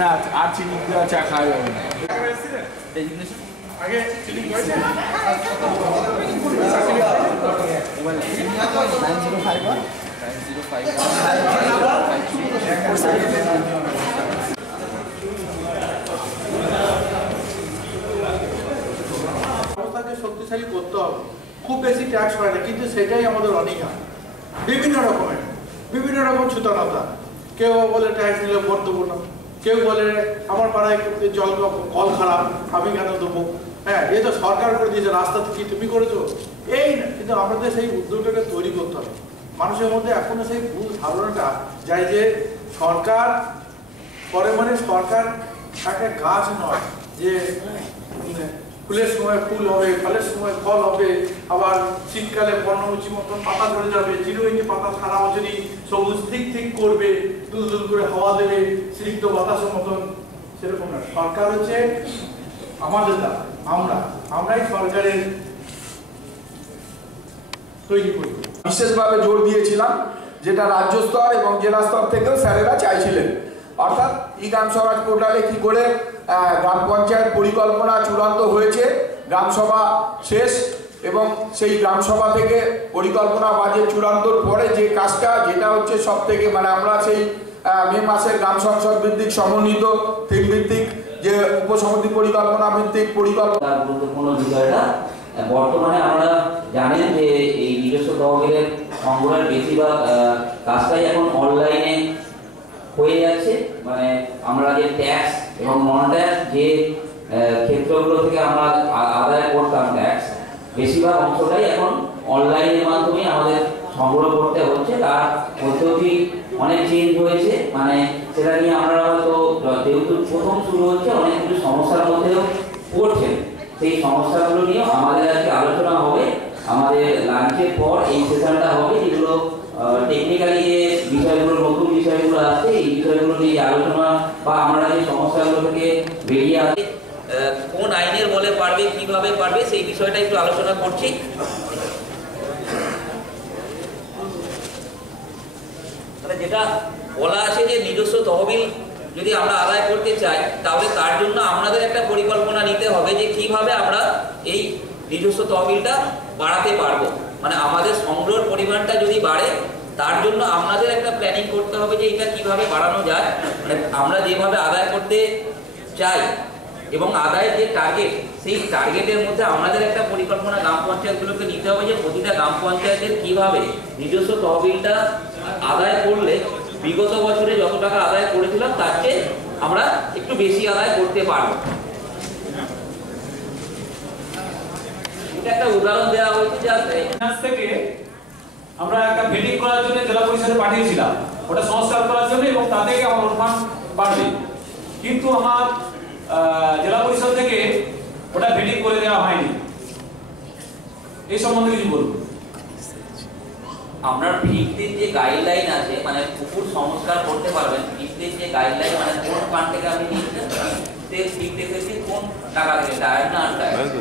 না আর চিনি দেওয়া চা খাওয়া যাবে না। আগে চিনি করেছে 9051 শক্তিশালী করতে হবে। খুব বেশি ট্যাক্স হয় না, কিন্তু সেটাই আমাদের অনীহা। বিভিন্ন রকম ছুতানতা। কেউ বলে ট্যাক্স নিলে ভোট দেবো না, কেউ বলে আমার পাড়ায় জল কল খারাপ, আমি কেন দেবো। হ্যাঁ, এ তো সরকার করে দিয়েছে, রাস্তা কি তুমি করেছো? এই না, কিন্তু আমাদের সেই উদ্যোগটাকে তৈরি করতে হবে। মানুষের মধ্যে এখনো সেই ভুল ধারণাটা যায় যে সরকার করে মানে সরকার একটা গাছ নয়, যে ফুলের সময় ফুল হবে, ফলের সময় ফল হবে, আবার শীতকালে পর্ণমুচি মতন পাতা ধরে যাবে, চিরুইনি পাতা সারা বছরই সবুজ ঠিক করবে, দুল করে হাওয়া দেবে, স্নিগ্ধ বাতাসের মতন। সেরকম না, সরকার হচ্ছে আমাদের দ্বারা, আমরাই সরকারের তৈরি করি। বিশেষভাবে জোর দিয়েছিলাম, যেটা রাজ্য স্তর এবং জেলা স্তর থেকেও স্যারেরা চাইছিলেন, অর্থাৎ ই গ্রাম স্বরাজ পোর্টালে কি করে গ্রাম পঞ্চায়েত পরিকল্পনা চূড়ান্ত হয়েছে, গ্রামসভা শেষ এবং সেই গ্রামসভা থেকে পরিকল্পনা বাজেট চূড়ান্তর পরে যে কাজটা, যেটা হচ্ছে সব থেকে মানে আমরা সেই মে মাসের গ্রাম সংসদ ভিত্তিক সমন্বিত থিম ভিত্তিক যে উপসমিতি পরিকল্পনা ভিত্তিক পরিকল্পনা, গুরুত্বপূর্ণ বিষয়টা বর্তমানে আমরা জানেন যে এই নিজস্ব তহবিলের সংগ্রহের বেশিরভাগ কাজটাই এখন অনলাইনে হয়ে যাচ্ছে। মানে আমরা যে ট্যাক্স এবং নন ট্যাক্স যে ক্ষেত্রগুলো থেকে আমরা আদায় করতাম ট্যাক্স, বেশিরভাগ অংশটাই এখন অনলাইনের মাধ্যমে আমাদের সংগ্রহ করতে হচ্ছে। তার পদ্ধতি অনেক চেঞ্জ হয়েছে, মানে সেটা নিয়ে আমরা হয়তো যেহেতু প্রথম শুরু হচ্ছে অনেক কিছু সমস্যার মধ্যেও পড়ছে, সেই সমস্যাগুলো নিয়ে আমাদের আজকে আলোচনা হবে। আমাদের লাঞ্চের পর এই সেশনটা হবে, যেগুলো টেকনিক্যালি যে বিষয়গুলো নতুন বিষয়গুলো আছে এই বিষয়গুলো নিয়ে আলোচনা বা আমরা যে সমস্যাগুলো থেকে বেরিয়ে আসি, কোন আইনের বলে পারবে, কিভাবে পারবে, সেই বিষয়টা একটু আলোচনা করছি। যেটা বলা আছে যে নিজস্ব তহবিল যদি আমরা আদায় করতে চাই, তাহলে তার জন্য আমাদের একটা পরিকল্পনা নিতে হবে যে কিভাবে আমরা এই নিজস্ব তহবিলটা বাড়াতে পারবো। মানে আমাদের সংগ্রহের পরিমাণটা যদি বাড়ে, তার জন্য আমাদের একটা প্ল্যানিং করতে হবে যে এটা কিভাবে বাড়ানো যায়। মানে আমরা যেভাবে আদায় করতে চাই এবং আদায়ের যে টার্গেট, সেই টার্গেটের মধ্যে আমাদের একটা পরিকল্পনা গ্রাম পঞ্চায়েতগুলোকে নিতে হবে যে প্রতিটা গ্রাম পঞ্চায়েতের কিভাবে নিজস্ব তহবিলটা আদায় করলে বিগত বছরে যত টাকা আদায় করেছিলাম তার চেয়ে আমরা একটু বেশি আদায় করতে পারবো। এটা একটা উদাহরণ দেওয়া হয়েছে, যা থেকে আমরা একটা ভেটিং করার জন্য জেলা পরিষদে পাঠিয়েছিলাম, ওটা সংস্কার করার জন্য, এবং তাতে আমার অনুমান বাড়বে। কিন্তু আমার জেলা পরিষদ থেকে ওটা ভেটিং করে দেওয়া হয়নি। এই সম্বন্ধে কিছু বলুন। আপনার ভিত্তির যে গাইডলাইন আছে, মানে পুকুর সংস্কার করতে পারবেন, ভিত্তির যে গাইডলাইন, মানে কোন ফান্ড থেকে আপনি নিচ্ছেন, কোন টাকা থেকে, ডাইরেক্ট না আনডাইরেক্ট,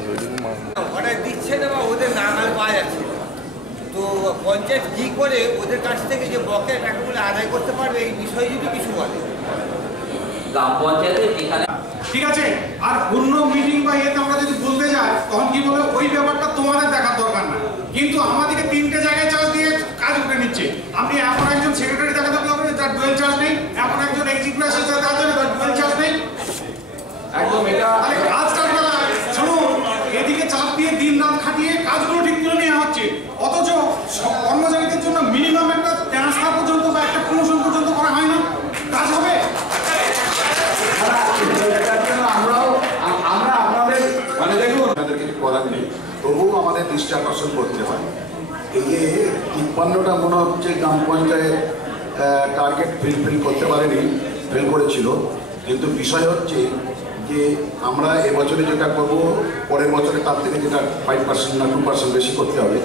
ওটা দিচ্ছে না বা ওদের নাগাল পাওয়া যাচ্ছে। তো পঞ্চায়েত কি করে ওদের কাছ থেকে যে বকেয়া টাকাগুলো আদায় করতে পারবে, এই বিষয়ে যদি কিছু বলে। গ্রাম পঞ্চায়েতে যেখানে ঠিক আছে, আর অন্য মিটিং বা ইয়েতে আমরা যদি বলতে যাই, তখন কি বলে ওই ব্যাপারটা তোমাদের দেখার দরকার না, কিন্তু আমাদেরকে 3টে জায়গায় চার্জ দিয়ে কাজ করে নিচ্ছে। আপনি এমন একজন সেক্রেটারি দেখাতে পারবেন তার ডুয়েল চার্জ নেই, এমন একজন এক্সিকিউটিভ অ্যাসিস্ট্যান্ট আছে তার ডুয়েল চার্জ নেই। একদম এটা তাহলে কাজটা শুনুন, এদিকে চাপ দিয়ে দিন রাত খাটিয়ে কাজগুলো ঠিক করে নেওয়া হচ্ছে, অথচ কর্মচারীদের জন্য মিনিমাম একটা ট্রান্সফার পর্যন্ত বা একটা প্রমোশন পর্যন্ত করা হয় না। কাজ হবে আমরা আপনাদের মানে দেখুন আমাদের কিছু করার নেই, তবুও আমাদের দৃষ্টি আকর্ষণ করতে হয়। এই যে 53টা মনে হচ্ছে গ্রাম পঞ্চায়েত টার্গেট ফিল করতে পারেনি, ফেল করেছিল। কিন্তু বিষয় হচ্ছে যে আমরা এবছরে যেটা করব, পরের বছরে তার থেকে যেটা 5% না 2% বেশি করতে হবে।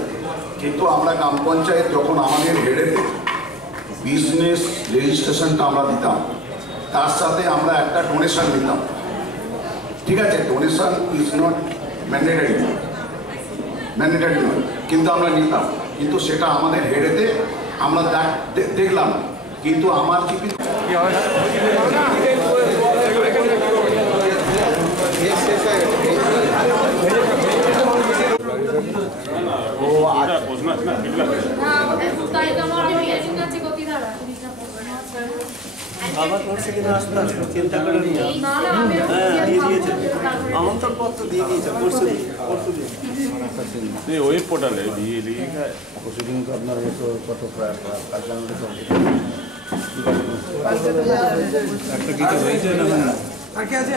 কিন্তু আমরা গ্রাম পঞ্চায়েত যখন আমাদের হেডেতে বিজনেস রেজিস্ট্রেশনটা আমরা দিতাম, তার সাথে আমরা একটা ডোনেশন নিতাম। ঠিক আছে, ডোনেশন ইজ নট ম্যান্ডেটরি নয়, কিন্তু আমরা নিতাম। কিন্তু সেটা আমাদের হেডেতে আমরা দেখলাম, কিন্তু আমার কি আবার করছে কিনা আসতে আসবে চিন্তা করে নিয়ে আমন্ত্রণপত্র দিয়ে দিয়েছে পরশু দিন ওয়েব পোর্টালে দিয়ে দিয়ে পরশু দিন তো আপনার কত প্রায় কালকে আমাদের একটা কিছু হয়েছে না আর কি আছে